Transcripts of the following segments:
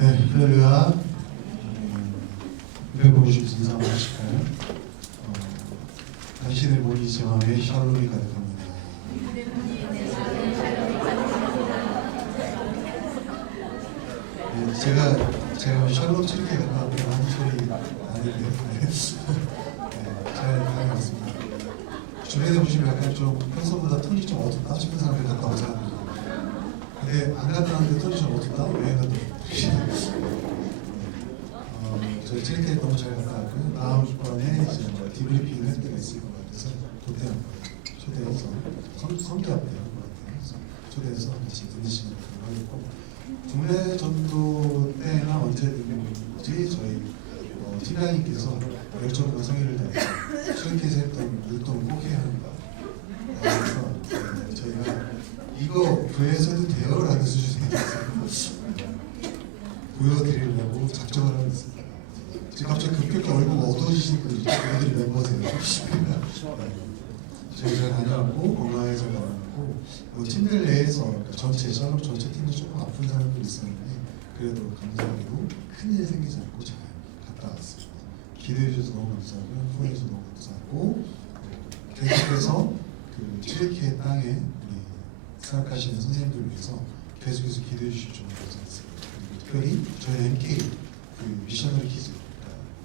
네, 할렐루야. 배고프신 인사 한번 하실까요? 당신의 몸이 제 마음에 샬롬이 가득합니다. 네, 제가 샬롬 치르게 가까운 하는 소리 아닌데 잘 다녀왔습니다. 주변에 보시면 약간 좀 평소보다 톤이 좀 어둡다 싶은 사람들이 갔다 오잖아요. 근데 안 갔다 왔는데 톤이 좀 어둡다? 왜 갔다 저희 찌르케 너무 잘 갔다 왔고요. 다음번에 이제 디브리핑을 할 때가 있을 것 같아서 그때 한번 초대해서 성기합 때할 것 같아요. 초대해서 같이 들으시면 하겠고, 국내 전도 때나 언제든지 저희 팀장님께서 열정과 성의를 다해서 찌르케에서 했던 율동을 꼭 해야 합니다. 그래서 저희가 이거 교회에서도 돼요? 라는 수준에서 보여드리려고 작정을 하고 있습니다. 지금 갑자기 급격히 얼굴 어두워지시니까 저희들이 멤버세요. 저희가 다녀왔고 건강해서 다녀왔고 팀들 내에서 그러니까 전체 샬롬 전체 팀이 조금 아픈 사람들이 있었는데 그래도 감사하게도 큰일 생기지 않고 잘 갔다 왔습니다. 기대해 주셔서 너무 감사하고요. 후원해 주셔서 너무 감사하고 계속해서 그 튀르키예 땅에 우리 생각하시는 선생님들을 위해서 계속해서 기대해 주실 줄 감사했습니다. 특별히 저희 MK 그 미셔너리 키즈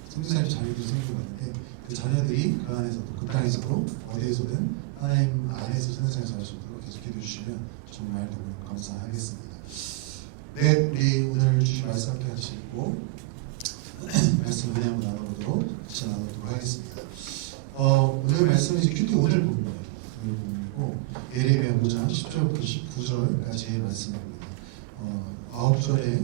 선교사님 자녀들이 생기고 있는데 그 자녀들이 그 안에서도 그 땅에서도 어디에서든 하나님 안에서 선교사님 잘할 수 있도록 계속 기도해 주시면 정말 너무 감사하겠습니다. 네, 우리 오늘 주신 말씀 함께 같이 읽고 말씀 은혜 한번 나눠보도록 같이 나눠보도록 하겠습니다. 오늘 말씀은 이제 큐티 오늘 부분이에요. 오늘 부분이고 예레미야 5장 10절부터 19절까지의 말씀입니다. 9절에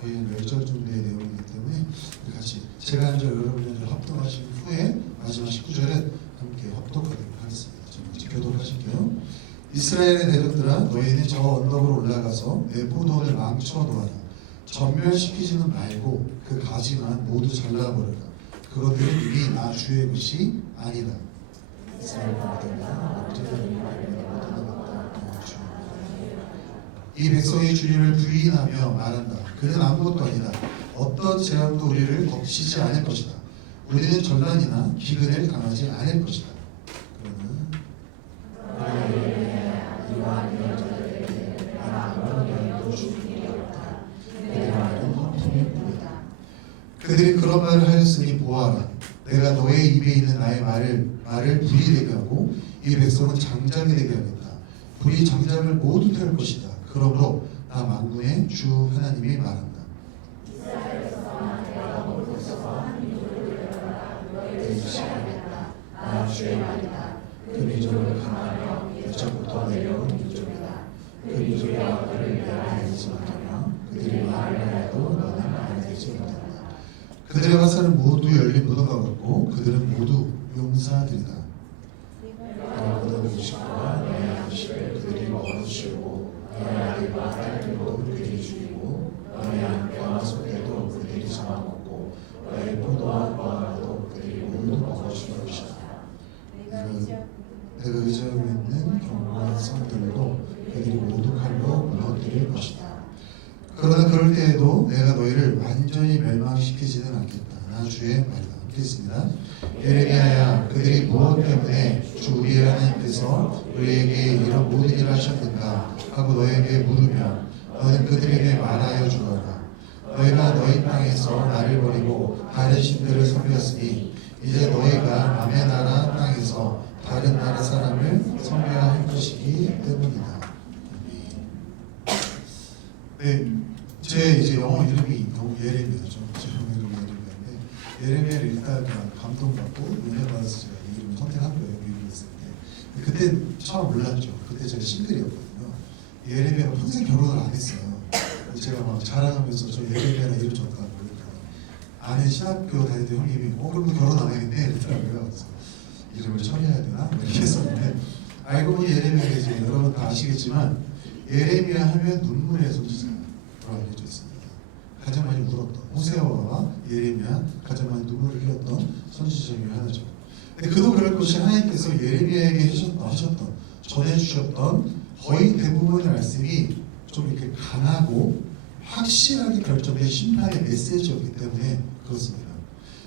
거의 10절 정도의 내용이기 때문에 우리 같이 제가 한 절 여러분이 한 절 합독하신 후에 마지막 19절은 함께 합독하도록 하겠습니다. 저는 같이 교독하실게요. 이스라엘의 대적들아 너희는 저 언덕으로 올라가서 내 포도원을 망쳐 놓아라. 전멸시키지는 말고 그 가지만 모두 잘라버려라. 그것들은 이미 나 주의 것이 아니다. 이 백성이 주님을 부인하며 말한다. 그는 아무것도 아니다. 어떤 재앙도 우리를 덮치지 않을 것이다. 우리는 전란이나 기근을 당하지 않을 것이다. 그들이 그런 말을 하였으니 보아라. 내가 너의 입에 있는 나의 말을 불이 되게 하고 이 백성은 장작이 되게 하겠다. 불이 장작을 모두 태울 것이다. 그러므로 나 만군의 주 하나님이 말한다. 나 주의 말이다. 그 민족을 강하며 옛적부터 내려온 민족이다. 그 민족의 언어를 내가 알지 못하며 그들의 말을 하여도 너는 알아들지 못한다. 그들의 화살은 모두 열린 무덤과 같고 그들은 모두 용사들이다. 너보다 무식과 너의 아들을 그들이 먹어치우고 너의 아들과 딸들도 그들이 죽이고 너의 안개와 소떼도 그들이 잡아먹고 너의 포도와 무화과도 그들이 모두 먹어치울 것이다. 내가 의지하고 있는 견고한 성들도 그들이 모두 칼로 무너뜨릴 것이다. 그러나 그럴 때에도 내가 너희를 완전히 멸망시키지는 않겠다. 나 주의 말이다. 읽겠습니다. 예레미야야, 그들이 무엇 때문에 주 우리의 하나님께서 우리에게 이런 모든 일을 하셨는가 하고 너에게 물으면 너는 그들에게 말하여 주거라. 너희가 너희 땅에서 나를 버리고 다른 신들을 섬겼으니 이제 너희가 남의 나라 땅에서 다른 나라 사람을 섬겨야 할 것이기 때문이다. 네, 제 이제 영어 이름이 예레미야죠. 제 영어 이름이 예레미야인데 예레미야를 일단 감동받고 은혜받아서 제가 이 이름을 선택한 거예요. 미국에 있을 때. 그때 처음 몰랐죠. 그때 제가 싱글이었거든요. 예레미야가 평생 결혼을 안 했어요. 제가 막 자랑하면서 저 예레미야라 이름 줬다고 그러니까 아는 신학교 다니던 형님이 그럼 결혼 안 했는데 이러더라고요. 그래서 이름을 처리해야 되나? 이렇게 했었는데 알고 보니 예레미야가 이제 여러분 다 아시겠지만 예레미야 하면 눈물의 선지자라고 알려져 있습니다. 가장 많이 울었던 호세아와 예레미야 가장 많이 눈물을 흘렸던 선지자 중에 하나죠. 근데 그도 그럴 것이 하나님께서 예레미야에게 전해주셨던 거의 대부분의 말씀이 좀 이렇게 강하고 확실하게 결정된 심판의 메시지였기 때문에 그렇습니다.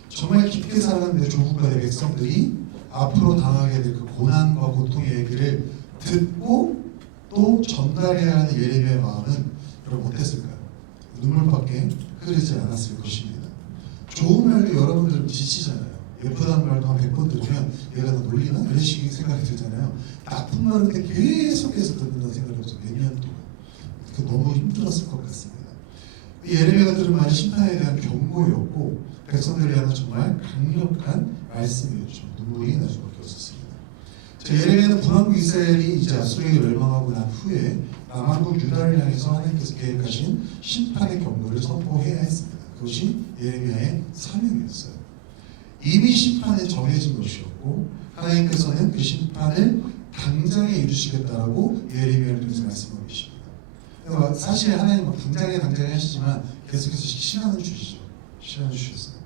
정말 깊게 살아가는 조국과의 백성들이 앞으로 당하게 될 그 고난과 고통의 얘기를 듣고 또 전달해야 하는 예레미야의 마음은 여러분 어땠을까요? 눈물밖에 흐르지 않았을 것입니다. 좋은 말도 여러분들 지치잖아요. 예쁘다는 말도 한 100번 들으면 얘가 나 놀리나? 이런 식의 생각이 들잖아요. 나쁜 말은 계속해서 듣는다는 생각이 들어서 몇 년 동안 너무 힘들었을 것 같습니다. 예레미야가 들은 말이 심판에 대한 경고였고 백성들을 향한 정말 강력한 말씀이었죠. 눈물이 날 수밖에 없었습니다. 예레미야는 북왕국 이스라엘이 이제 아수르에게 멸망하고 난 후에 남왕국 유다를 향해서 하나님께서 계획하신 심판의 경고를 선포해야 했습니다. 그것이 예레미야의 사명이었어요. 이미 심판에 정해진 것이었고 하나님께서는 그 심판을 당장에 이루시겠다라고 예레미야를 통해서 말씀하고 계십니다. 사실 하나님은 당장에 하시지만 계속해서 시간을 주시죠. 시간을 주셨어요.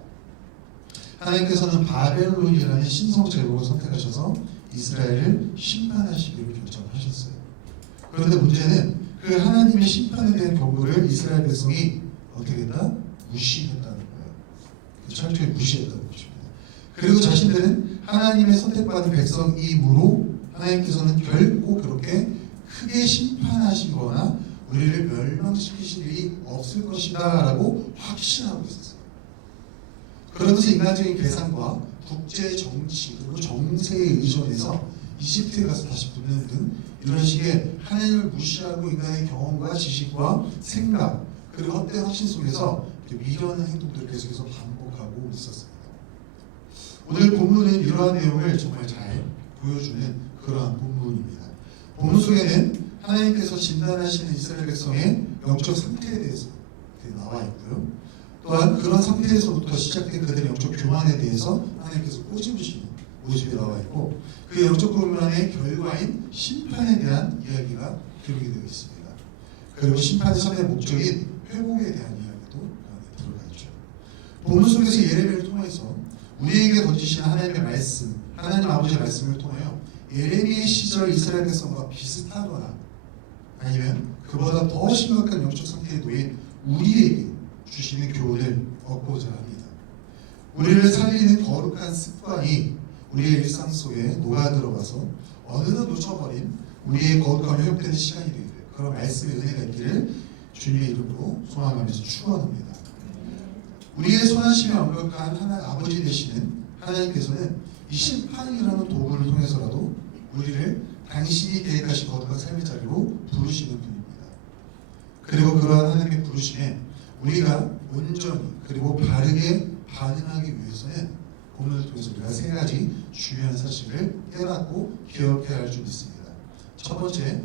하나님께서는 바벨론이라는 신성 제국을 선택하셔서 이스라엘을 심판하시기로 결정하셨어요. 그런데 문제는 그 하나님의 심판에 대한 경고를 이스라엘 백성이 어떻게 했다? 무시했다는 거예요. 철저히 무시했다는 것입니다. 그리고 자신들은 하나님의 선택받은 백성이므로 하나님께서는 결코 그렇게 크게 심판하시거나 우리를 멸망시키실 일이 없을 것이다 라고 확신하고 있었어요. 그러면서 인간적인 계산과 국제 정치 그리고 정세에 의존해서 이집트에 가서 다시 붙는 등 이런 식의 하나님을 무시하고 인간의 경험과 지식과 생각 그리고 헛된 확신 속에서 미련한 행동들을 계속해서 반복하고 있었습니다. 오늘 본문은 이러한 내용을 정말 잘 보여주는 그러한 본문입니다. 본문 속에는 하나님께서 진단하시는 이스라엘 백성의 영적 상태에 대해서 나와 있고요. 또한 그런 상태에서부터 시작된 그들의 영적 교만에 대해서 하나님께서 꼬집으시는 모습이 나와 있고 그 영적 교만의 결과인 심판에 대한 이야기가 기록이 되어 있습니다. 그리고 심판의 선의 목적인 회복에 대한 이야기도 들어가 있죠. 본문 속에서 예레미야를 통해서 우리에게 던지시는 하나님의 말씀, 하나님 아버지의 말씀을 통하여 예레미야 시절 이스라엘 백성과 비슷하거나 아니면 그보다 더 심각한 영적 상태에 놓인 우리에게 주시는 교훈을 얻고자 합니다. 우리를 살리는 거룩한 습관이 우리의 일상 속에 녹아들어가서 어느덧 놓쳐버린 우리의 거룩함이 회복되는 시간이 되기를 그런 말씀의 은혜가 있기를 주님의 이름으로 소망하면서 축원합니다. 우리의 선하심이 완벽한 하나님 아버지 되시는 하나님께서는 이 심판이라는 도구를 통해서라도 우리를 당신이 계획하신 거룩한 삶의 자리로 부르시는 분입니다. 그리고 그러한 하나님의 부르심에 우리가 온전히 그리고 바르게 반응하기 위해서는 본문을 통해서 우리가 세 가지 중요한 사실을 깨닫고 기억해야 할 줄 있습니다. 첫 번째,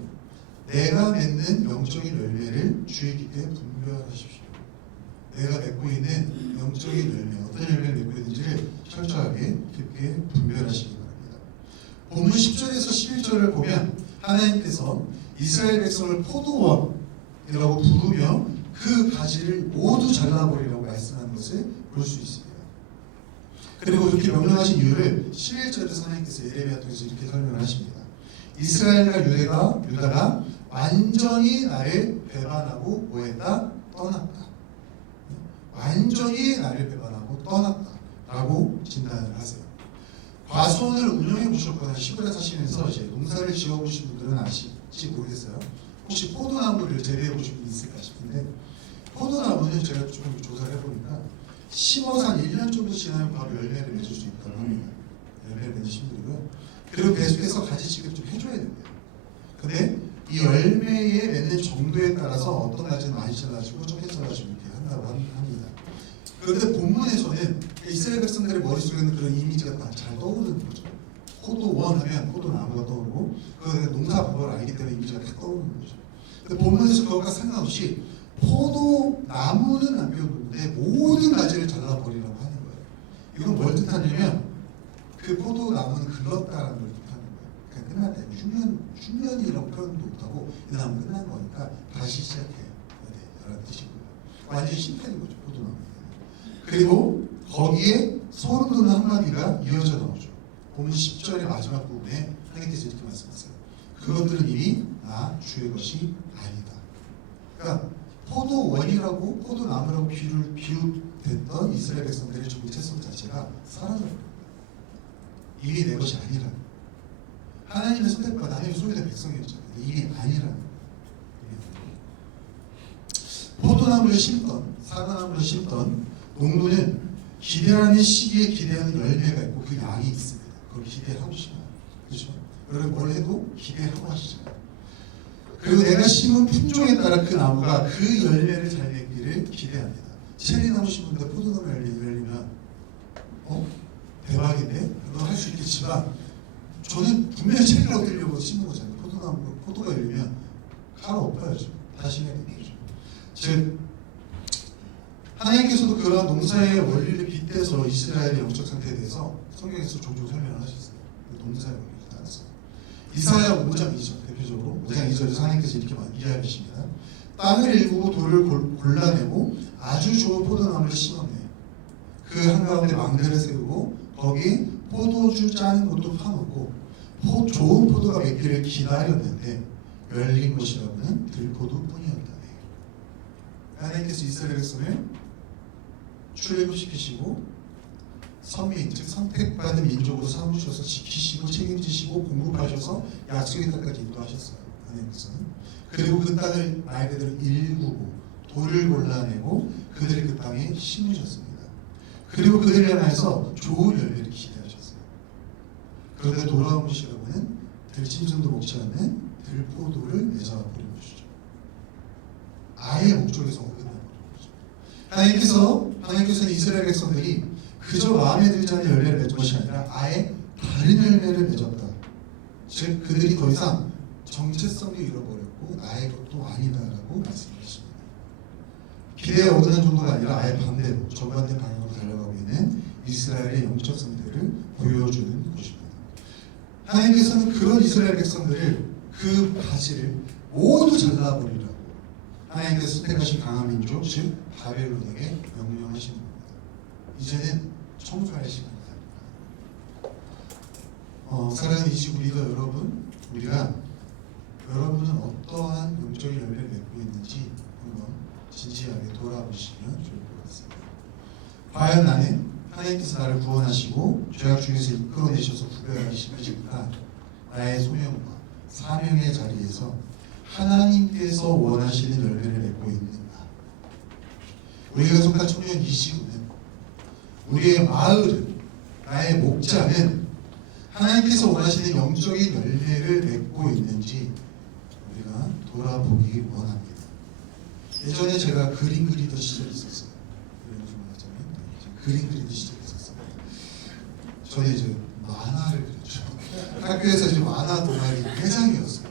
내가 맺는 영적인 열매를 주의 깊게 분별하십시오. 내가 맺고 있는 영적인 열매, 어떤 열매를 맺고 있는지를 철저하게 깊게 분별하시기 바랍니다. 본문 10절에서 11절을 보면 하나님께서 이스라엘 백성을 포도원이라고 부르며 그 가지를 모두 잘라버리라고 말씀하는 것을 볼 수 있습니다. 그리고 그렇게 명령하신 이유를 11절에서 하나님께서 예레미야 통해서 이렇게 설명을 하십니다. 이스라엘과 유다가 완전히 나를 배반하고 뭐했다? 떠났다. 완전히 나를 배반하고 떠났다 라고 진단을 하세요. 과수원을 운영해 보셨거나 시골에 사시면서 이제 농사를 지어 보신 분들은 아실지 모르겠어요. 혹시 포도나무를 재배해 보신 분 있을까 싶은데 포도나무는 제가 조금 조사를 해보니까 심어서 한 1년 정도 지나면 바로 열매를 맺을 수 있다고 합니다. 열매를 맺으신 분이고요. 그리고 계속해서 가지치기를 좀 해줘야 된대요. 근데 이 열매에 맺는 정도에 따라서 어떤 가지는 많이 잘라주고 좀 해설라주고 이렇게 한다고 합니다. 그런데 본문에서는 이스라엘 백성들의 머릿속에는 그런 이미지가 다 잘 떠오르는 거죠. 포도원 하면 포도나무가 떠오르고 그 농사 방법을 알기 때문에 이미지가 다 떠오르는 거죠. 근데 본문에서 그것과 상관없이 포도나무는 남겨놓는데 모든 가지를 잘라버리라고 하는 거예요. 이건 뭘 뜻하냐면 그 포도나무는 글렀다라는 걸 뜻하는 거예요. 그러니까 끝났다. 흉년이라고 표현도 못하고 이 나무 끝난 거니까 다시 시작해야 라는 뜻이고요. 완전히 심판인 거죠. 포도나무. 그리고 거기에 소름 돋는 한마디가 이어져 나오죠. 본문 10절의 마지막 부분에 하나님께서 이렇게 말씀하세요. 그것들은 이미 주의 것이 아니다. 그러니까 포도원이라고 포도나무라고 비유됐던 이스라엘 백성들의 정체성 자체가 사라져버려요. 이게 내 것이 아니라 하나님의 선택받아 하나님의 소유된 백성이었잖아요. 근데 이게 아니라는 포도나무를 심던 사과나무를 심던 농부는 기대하는 시기에 기대하는 열매가 있고 그 양이 있습니다. 그걸 기대하고 싶어요. 그렇죠? 여러분 뭘 해도 기대하고 하시잖아요. 그리고 내가 심은 품종에 따라 그 나무가 그 열매를 잘 맺기를 기대합니다. 체리나무 심는데 포도나무 열리면 대박인데? 너 할 수 있겠지만 저는 분명히 체리라고 들려고 심는 거잖아요. 포도가 열리면 갈아 엎어야죠. 다시 해야 되죠. 즉 하나님께서도 그러한 농사의 원리를 빗대서 이스라엘의 영적 상태에 대해서 성경에서 종종 설명을 하셨어요. 농사의 원리를 따라서 이사야 5장 2절 대표적으로 5장 2절에서 하나님께서 이렇게 이야기하십니다. 땅을 일구고 돌을 골라내고 아주 좋은 포도나무를 심었네. 그 한가운데 망대를 세우고 거기 포도주 짜는 것도 파놓고 좋은 포도가 맺기를 기다렸는데 열린 것이라고는 들포도뿐이었다네. 하나님께서 이스라엘 백성을 출애굽시키시고 선민, 즉 선택받은 민족으로 삼으셔서 지키시고 책임지시고 공급하셔서 약속의 땅까지 인도하셨어요. 하나님께서는. 그리고 그 땅을 말 그대로 일구고 돌을 골라내고 그들이 그 땅에 심으셨습니다. 그리고 그들을 향해서 좋은 열매를 기대하셨어요. 그런데 돌아온 것이라고는 들짐승도 먹지 않는 들포도를 맺어버린 것이죠. 아예 목적에서 어긋나버린 거죠. 하나님께서는 이스라엘 백성들이 그저 마음에 들지 않는 열매를 맺은 것이 아니라 아예 다른 열매를 맺었다. 즉 그들이 더 이상 정체성을 잃어버렸고 나의 것도 아니다라고 말씀하십니다. 기대에 어긋난 정도가 아니라 아예 반대로 정반대 방향으로 달려가고 있는 이스라엘의 영적 상태를 보여주는 것입니다. 하나님께서는 그런 이스라엘 백성들을 그 가지를 모두 잘라버리라고 하나님께서 선택하신 강한 민족 즉 바벨론에게 명령하신 겁니다. 이제는 청소할 시간이다. 사랑하는 이 시국 리더 우리가 여러분은 어떠한 영적인 열매를 맺고 있는지 한번 진지하게 돌아보시면 좋을 것 같습니다. 과연 나는 하나님께서 나를 구원하시고 죄악 중에서 이끌어내셔서 구별하시니까 나의 소명과 사명의 자리에서 하나님께서 원하시는 열매를 맺고 있는가? 우리가 속한 청년 이 시구는 우리의 마을은 나의 목자는 하나님께서 원하시는 영적인 열매를 맺고 있는지 우리가 돌아보기 원합니다. 예전에 제가 그림 그리던 시절이 있었어요. 그림 그리던 시절이 있었어요. 저는 이제 만화를 그렸죠. 학교에서 이제 만화 동아리 회장이었어요.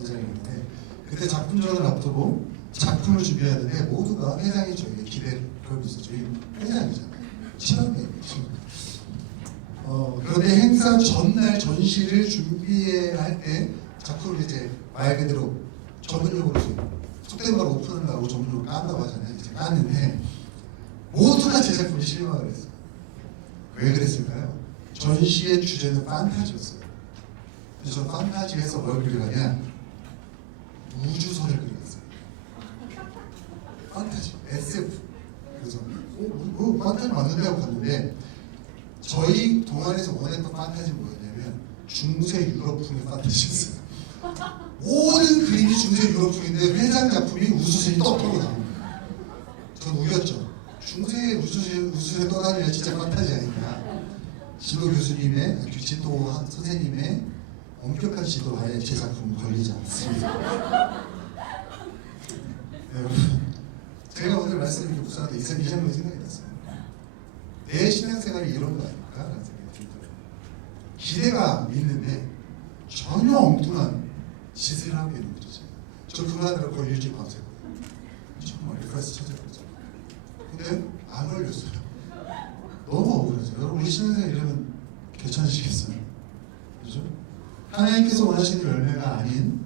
회장이었는데 그때 작품전을 앞두고 작품을 준비하는데 모두가 회장이 저에게 기대를 걸고 있어요. 저희 회장이잖아요. 친한데 그런데 행사 전날 전시를 준비할 때 작품을 이제 말 그대로 전문용어로 속된 말로 오픈을 하고 전문용어로 깐다고 하잖아요. 이제 깠는데 모두가 제 작품에 실망을 했어요. 왜 그랬을까요? 전시의 주제는 판타지였어요. 그래서 저 판타지에서 뭘 그려가냐? 우주선을 그렸어요. 판타지, SF. 그래서 판타지 맞는데 하고 갔는데 저희 동아리에서 원했던 판타지는 뭐였냐면 중세 유럽풍의 판타지였어요. 모든 그림이 중세 유럽풍인데 회장 작품이 우주선이 떡하고 나옵니다. 전 우겼죠. 중세 우주선에 떠다니면 진짜 판타지 아닌가. 지도 교수님의 지도 선생님의 엄격한 지도하에 제 작품은 걸리지 않습니다. 여러분, 제가 오늘 말씀드린 묵상하는데 이 장면이 생각이 났어요. 내 신앙생활이 이런 거 아닐까? 라는 생각이 들더라고요. 기대가 있는데 전혀 엉뚱한 짓을 하고 있는 거죠. 저 그만하느라 거의 일주일 밤새거든요. 정말 레퍼런스 찾아봤죠. 근데 안 걸렸어요. 너무 억울해서. 여러분 우리 신앙생활 이러면 괜찮으시겠어요? 그죠? 하나님께서 원하시는 열매가 아닌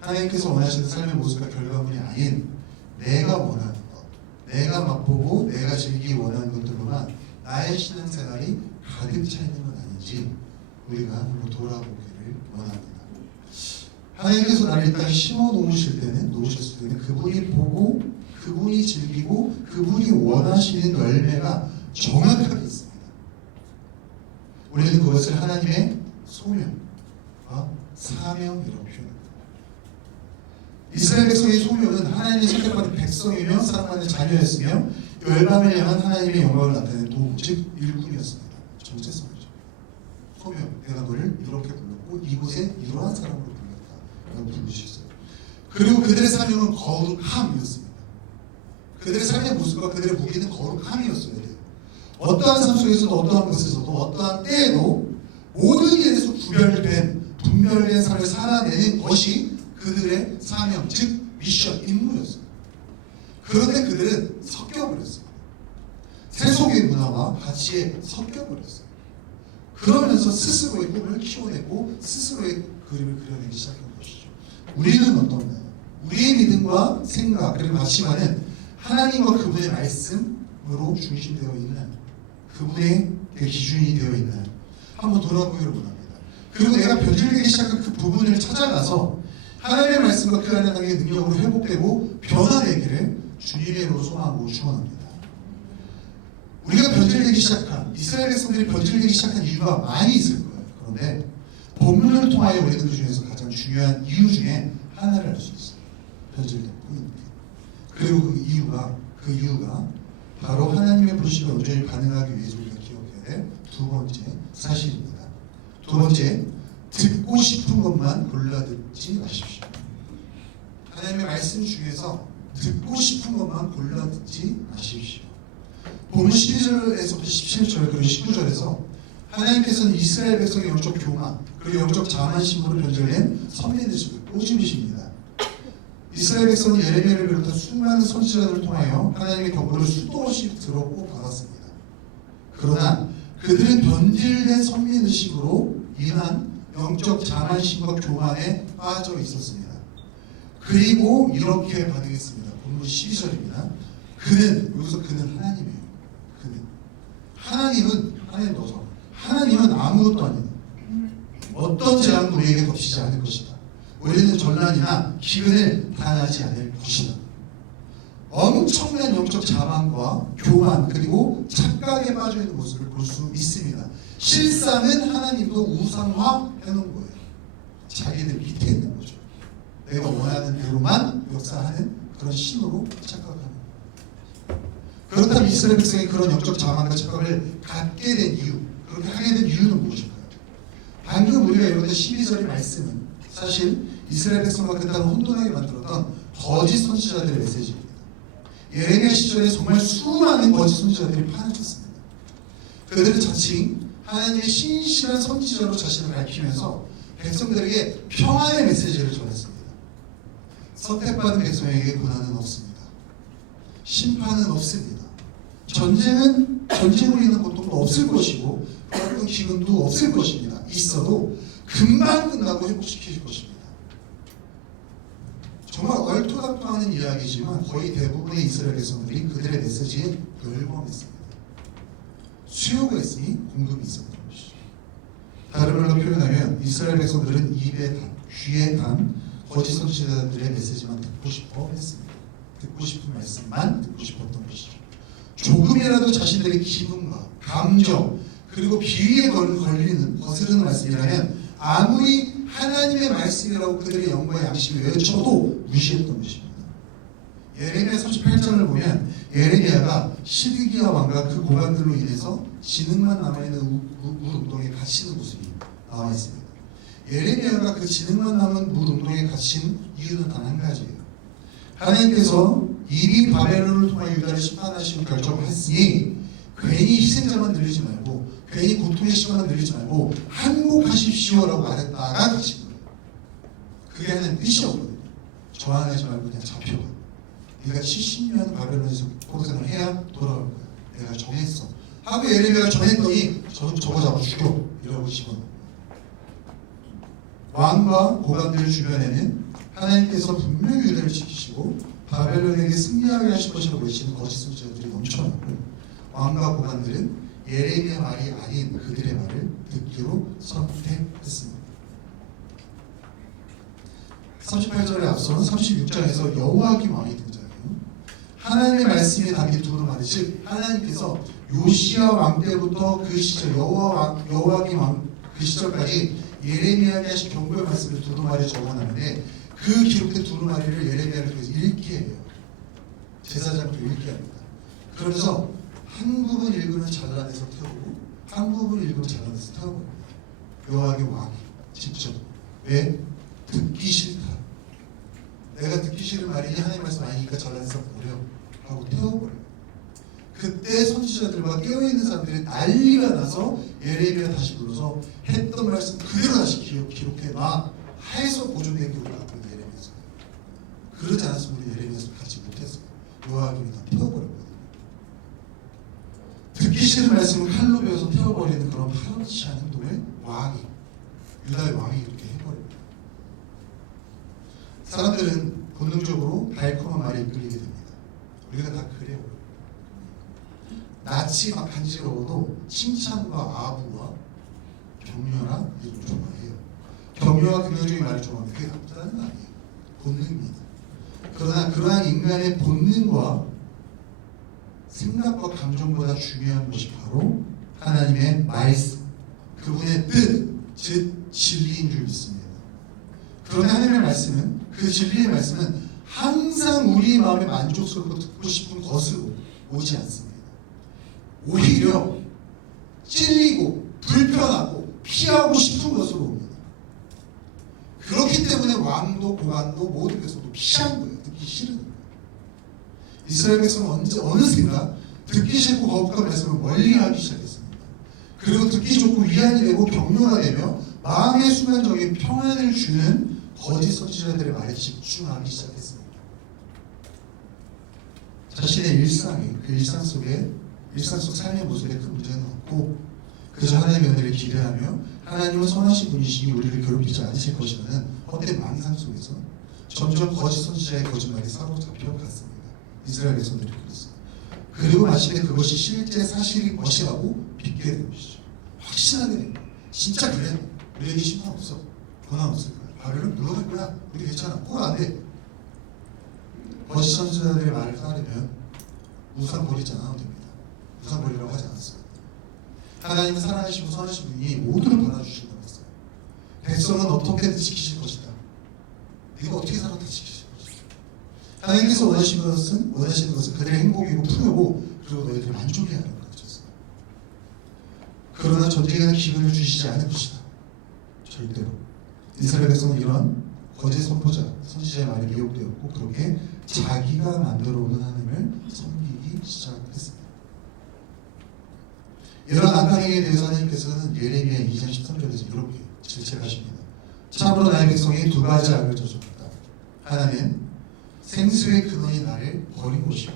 하나님께서 원하시는 삶의 모습과 결과물이 아닌 내가 원하는 것, 내가 맛보고 내가 즐기기 원하는 것들로만 나의 신앙생활이 가득 차 있는 건 아닌지 우리가 한번 돌아보기를 원합니다. 하나님께서 나를 일단 심어 놓으실 때는 그분이 보고 그분이 즐기고 그분이 원하시는 열매가 정확하게 있습니다. 우리는 그것을 하나님의 소명과 사명이라고 표현합니다. 이스라엘 백성의 소명은 하나님의 선택받은 백성이며 사랑받는 자녀였으며 열방을 향한 하나님의 영광을 나타내는 도구, 즉 일꾼이었습니다. 정체성이죠. 소명, 내가 너를 이렇게 불렀고 이곳에 이러한 사람으로 불렀다라고 부를 수 있어요. 그리고 그들의 사명은 거룩함이었습니다. 그들의 삶의 모습과 그들의 무기는 거룩함이었어야 돼요. 어떠한 삶 속에서도 어떠한 곳에서도 어떠한 때에도 모든 일에서 분별된 삶을 살아내는 것이 그들의 사명, 즉 미션, 임무였어요. 그런데 그들은 섞여버렸어요. 세속의 문화와 가치에 섞여버렸어요. 그러면서 스스로의 꿈을 키워내고 스스로의 그림을 그려내기 시작한 것이죠. 우리는 어떤가요? 우리의 믿음과 생각 그리고 가치관은 하나님과 그분의 말씀으로 중심되어 있는 그분의 기준이 되어 있는 한번 돌아보기를 원합니다. 그리고 내가 변질되기 시작한 그 부분을 찾아가서 하나님의 말씀과 그 안에 담긴 능력으로 회복되고 변화되기를 주님의 이름으로 소망하고 축원합니다. 우리가 변질되기 시작한 이스라엘 백성들이 변질되기 시작한 이유가 많이 있을 거예요. 그런데 본문을 통하여 우리는 그 중에서 가장 중요한 이유 중에 하나를 알 수 있어요. 변질된 포인트. 그리고 그 이유가 바로 하나님의 부르심을 온전히 반응하기 위해서 우리가 기억해야 될 두 번째 사실입니다. 두 번째, 듣고 싶은 것만 골라 듣지 마십시오. 하나님의 말씀 중에서 듣고 싶은 것만 골라 듣지 마십시오. 본문 12절에서부터 17절 그리고 19절에서 하나님께서는 이스라엘 백성의 영적 교만 그리고 영적 자만심으로 변절된 선민의식을 꼬집으십니다. 이스라엘 백성은 예레미야를 비롯한 수많은 선지자들을 통하여 하나님의 경고를 수도 없이 들었고 받았습니다. 그러나 그들은 변질된 선민의식으로 인한 영적 자만심과 교만에 빠져 있었습니다. 그리고 이렇게 반응했습니다. 본문 12절입니다. 여기서 그는 하나님이에요. 하나님은 아무것도 아니다. 어떤 재앙도 우리에게 덮치지 않을 것이다. 우리는 전란이나 기근을 당하지 않을 것이다. 엄청난 영적 자만과 교만 그리고 착각에 빠져있는 모습을 볼 수 있습니다. 실상은 하나님도 우상화해놓은 거예요. 자기들 밑에 있는 거죠. 내가 원하는 대로만 역사하는 그런 신으로 착각하는 거예요. 그렇다면 이스라엘 백성이 그런 영적 자만과 착각을 갖게 된 이유, 그렇게 하게 된 이유는 무엇일까요? 방금 우리가 읽었던 12절의 말씀은 사실 이스라엘 백성과 그 땅을 혼돈하게 만들었던 거짓 선지자들의 메시지입니다. 예레미야 시절에 정말 수많은 거짓 선지자들이 판을 쳤습니다. 그들은 자칭 하나님의 신실한 선지자로 자신을 밝히면서 백성들에게 평안의 메시지를 전했습니다. 선택받은 백성에게 고난은 없습니다. 심판은 없습니다. 전쟁으로 인한 고통도 없을 것이고 어떤 기근도 없을 것입니다. 있어도 금방 끝나고 회복시킬 것입니다. 정말 얼토당토하는 이야기지만 거의 대부분의 이스라엘 백성들이 그들의 메시지에 열광했습니다. 수요가 있으니 공급이 있었던 것이죠. 다른 말로 표현하면 이스라엘 백성들은 귀에 단 거짓 선지자들의 메시지만 듣고 싶어 했습니다. 듣고 싶은 말씀만 듣고 싶었던 것이죠. 조금이라도 자신들의 기분과 감정 그리고 비위에 거스르는 말씀이라면 아무리 하나님의 말씀이라고 그들의 영과 양심이 외쳐도 무시했던 것입니다. 예레미야 38장을 보면 예레미야가 시드기야 왕과 그 고관들로 인해서 지능만 남아있는 물웅덩이에 갇히는 모습이 나와 있습니다. 예레미야가 그 지능만 남은 물웅덩이에 갇힌 이유는 단 한 가지예요. 하나님께서 이미 바벨론을 통해 유다를 심판하시고 결정했으니 괜히 희생자만 늘리지 말고 괜히 고통의 시간만 늘리지 말고 항복하십시오라고 말했다가 가신 거예요. 그게 하는 뜻이었거든요. 저항하지 말고 그냥 잡혀가. 네가 70년 바벨론에서 포로생활을 해야 돌아올 거야. 내가 정했어. 하고 예레미야가 정했더니 저거 잡아 죽여 이라고 집어넣은 거예요. 왕과 고관들 주변에는 하나님께서 분명히 유다를 지키시고 바벨론에게 승리하게 하실 것이라고 외치는 거짓 선지자들이 넘쳐나고 왕과 고관들은 예레미야 말이 아닌 그들의 말을 듣기로 선택했습니다. 38절에 앞서는 36장에서 여호야김 왕이 등장해요. 하나님의 말씀이 담긴 두루마리, 즉 하나님께서 요시야 왕 때부터 그 시절 여호와김 왕 그 시절까지 예레미야에게 하신 경고의 말씀을 두루마리에 적어놨는데 그 기록된 두루마리를 예레미야를 통해서 읽게 해요. 제사장도 읽게 합니다. 그러면서 한 부분 읽으면 잘라내서 태우고 한 부분 읽으면 잘라내서 태워버립니다. 여호와김 왕이 직접. 왜? 듣기 싫다. 내가 듣기 싫은 말이니 하나님 말씀 아니니까 잘라내서 버려 하고 태워버려요. 그때 선지자들과 깨어있는 사람들이 난리가 나서 예레미야 다시 불러서 했던 말씀 그대로 다시 기록해놔 해서 보존된 기록을 갖고 있는 예레미야서. 그러지 않았으면 우리 예레미야서 갖지 못했어요. 요하김이 다 태워버렸거든요. 듣기 싫은 말씀을 칼로 베어서 태워버리는 그런 파렴치한 행동을 유다의 왕이 이렇게 해버립니다. 사람들은 본능적으로 달콤한 말에 이끌리게 됩니다. 우리가 다 그래요. 낯이 막 간지러워도 칭찬과 아부와 격려나 이걸 좋아해요. 격려와 긍정적인 말을 좋아합니다. 그게 나쁘다는 건 아니에요. 본능입니다. 그러나 그러한 인간의 본능과 생각과 감정보다 중요한 것이 바로 하나님의 말씀, 그분의 뜻, 즉 진리인 줄 믿습니다. 그러나 하나님의 말씀은, 그 진리의 말씀은 항상 우리 마음에 만족스럽고 듣고 싶은 것으로 오지 않습니다. 오히려 찔리고 불편하고 피하고 싶은 것으로 옵니다. 그렇기 때문에 왕도 고관도 모든 백성도 피한 거예요. 듣기 싫은 거예요. 이스라엘 백성은 어느샌가 듣기 싫고 거룩한 말씀을 멀리하기 시작했습니다. 그리고 듣기 좋고 위안이 되고 격려가 되며 마음의 순간적인 평안을 주는 거짓 선지자들의 말에 집중하기 시작했습니다. 자신의 그 일상 속 삶의 모습에 큰 문제는 없고 그저 하나님의 은혜를 기대하며 하나님은 선하신 분이시니 우리를 괴롭히지 않으실 것이라는 헛된 망상 속에서 점점 거짓 선지자의 거짓말이 사로잡혀 갔습니다. 이스라엘 백성들이 그랬어요. 그리고 마침내 그것이 실제 사실인 것이라고 믿게 된 것이죠. 확신하게 됩니다. 진짜 그래. 우리에게 심판 없어. 고난 없을 거야. 바벨론 물러갈 거야. 우리 괜찮아. 꼭 안 돼. 거짓 선지자들의 말을 따르면 우상 버리지 않아도 됩니다. 우상 버리라고 하지 않았어요. 하나님은 살아계시고 선하신 분이 모두를 받아주신다고 했어요. 백성은 어떻게든 지키실 것이다. 네가 어떻게 살아 다 지키실 것이다. 하나님께서 원하시는 것은 그들의 행복이고 풍요고 그리고 너희들이 만족해야 하는 것이었어요. 그러나 전쟁에는 기근을 주시지 않을 것이다. 절대로. 이스라엘 백성은 이런 거짓 선포자, 선지자의 말에 미혹되었고 그렇게 자기가 만들어 오는 하나님을 섬기기 시작했습니다. 이런 안타행에 대해서 하나님께서는 예레미야 2장 13절에서 이렇게 질책하십니다. 참으로 나의 백성이 두 가지 악을 저질렀다. 하나는 생수의 근원이 나를 버린 것이고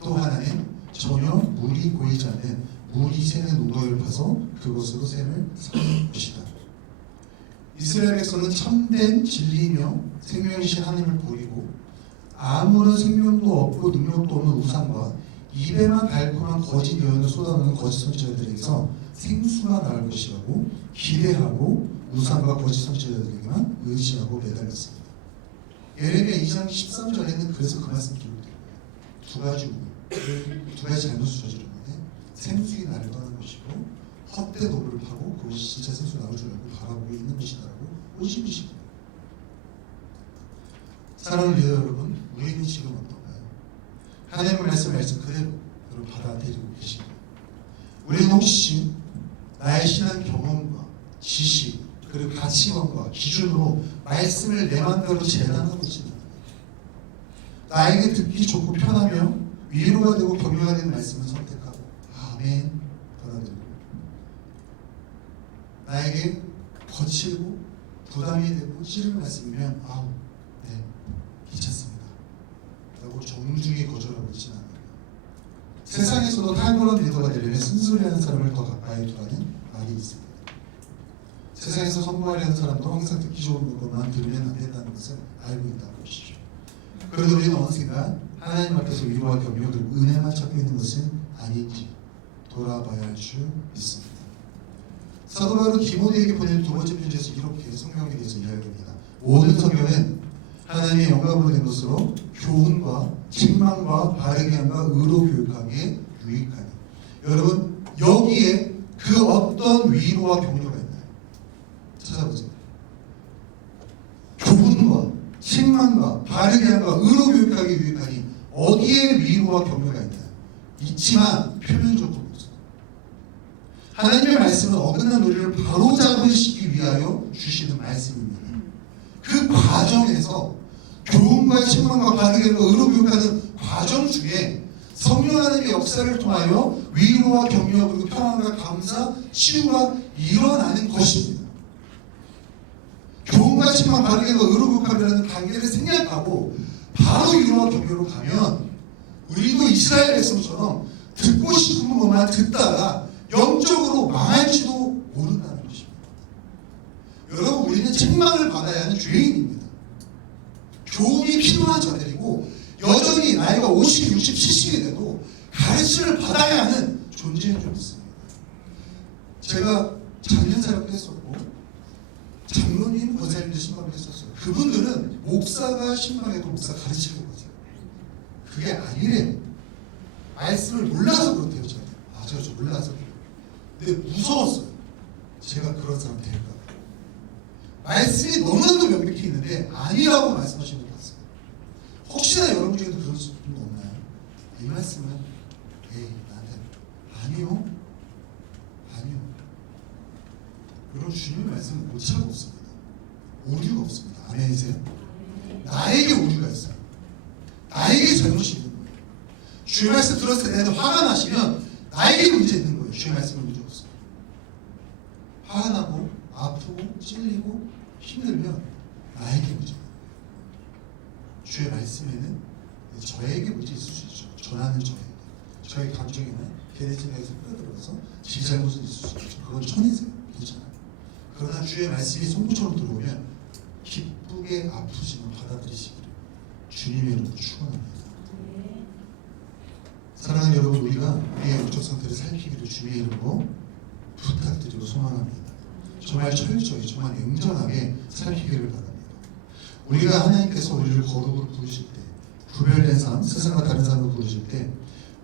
또 하나는 전혀 물이 고이지 않는 물이 새는 우거를 파서 그것으로 샘을 삼는 것이다. 이스라엘 백성은 참된 진리이며 생명이신 하나님을 버리고 아무런 생명도 없고 능력도 없는 우상과 입에만 달콤한 거짓 여인을 쏟아놓는 거짓 선지자들에게서 생수가 나을 것이라고 기대하고 우상과 거짓 선지자들에게만 의지하고 매달렸습니다. 예레미야 2장 13절에는 그래서 그 말씀 기록되고 두 가지 잘못을 저질렀는데 생수가 나를 떠난 것이고 헛된 도구를 파고 그것이 진짜 생수 나올 줄 알고 바라보고 있는 것이다라고 오심이시고 사랑하는 리더 여러분, 우리는 지금 어떤가요? 하나님의 말씀 그대로 여러분 받아들이고 계십니다. 우리는 혹시 나의 신앙 경험과 지식 그리고 가치관과 기준으로 말씀을 내 맘대로 재단하고 있습니다. 나에게 듣기 좋고 편하며 위로가 되고 격려가 되는 말씀을 선택하고 아멘 받아들이고 나에게 거칠고 부담이 되고 싫은 말씀이면 아우 네 괜찮습니다 라고 정중히 거절하고 있지는 않아요. 세상에서도 탁월한 리더가 되려면 쓴소리하는 사람을 더 가까이 두라는 말이 있습니다. 세상에서 성공하려는 사람도 항상 듣기 좋은 것만 들으면 안 된다는 것을 알고 있다고 보시죠. 그래도 우리는 어느샌가 하나님 앞에서 위로와 격려 그리고 은혜만 찾고 있는 것은 아닌지 돌아봐야 할 줄 믿습니다. 사도 바울은 디모데에게 보낸 두 번째 편지에서 이렇게 성경에 대해서 이야기합니다. 모든 성경은 하나님의 영감으로 된 것으로 교훈과 책망과 바르게 함과 의로 교육하기에 유익하니. 여러분, 여기에 그 어떤 위로와 격려가 있나요? 찾아보세요. 교훈과 책망과 바르게 함과 의로 교육하기에 유익하니, 어디에 위로와 격려가 있나요? 있지만 표면적으로 없어요. 하나님의 말씀은 어긋난 우리를 바로잡으시기 위하여 주시는 말씀입니다. 그 과정에서 교훈과 책망과 바르게 함과 의로 교육하는 과정 중에 성령 하나님의 역사를 통하여 위로와 격려 그리고 평안과 감사, 치유가 일어나는 것입니다. 교훈과 책망, 바르게 함과 의로 교육하는 단계를 생략하고 바로 위로와 격려로 가면 우리도 이스라엘 백성처럼 듣고 싶은 것만 듣다가 영적으로 망할지도 모른다는 것입니다. 여러분, 우리는 책망을 받아야 하는 죄인입니다. 교훈이 필요한 자들이고 여전히 나이가 50, 60, 70이 돼도 가르침을 받아야 하는 존재인 줄 믿습니다. 제가 작년 사역도 했었고 장로님, 권사님들 신방을 했었어요. 그분들은 목사가 신방에도 목사 가르치는 거죠. 그게 아니래요. 말씀을 몰라서 그렇대요. 저는. 저 몰라서 그래요. 근데 무서웠어요. 제가 그런 사람 될까 봐. 말씀이 너무나도 명백히 있는데 아니라고 말씀하시는 것 같습니다. 혹시나 여러분 중에도 그런 분도 없나요? 이 말씀은 나한테 아니요. 여러분, 주님의 말씀은 오차가 없습니다. 오류가 없습니다. 아멘이세요? 나에게 오류가 있어요. 나에게 잘못이 있는 거예요. 주의 말씀 들었을 때 내가 화가 나시면 나에게 문제 있는 거예요. 주의 말씀은 문제 없어요. 화가 나고 아프고 찔리고 힘들면 나에게 문제예요. 주의 말씀에는 저에게 문제 있을 수 있죠. 전하는 저의 감정이나 개내진에서 끌어들어서 제 잘못은 있을 수 있죠. 그건 천이세요. 괜찮아요. 그러나 주의 말씀이 송구처럼 들어오면 기쁘게 아프지만 받아들이시기를 주님의 이름으로 축원합니다. 사랑하는 여러분, 우리가 우리의 영적 상태를 살피기를 주님의 이름으로 부탁드리고 소망합니다. 정말 철저히, 정말 냉정하게 살피기를 바랍니다. 우리가 하나님께서 우리를 거룩으로 부르실 때, 구별된 삶, 세상과 다른 삶을 부르실 때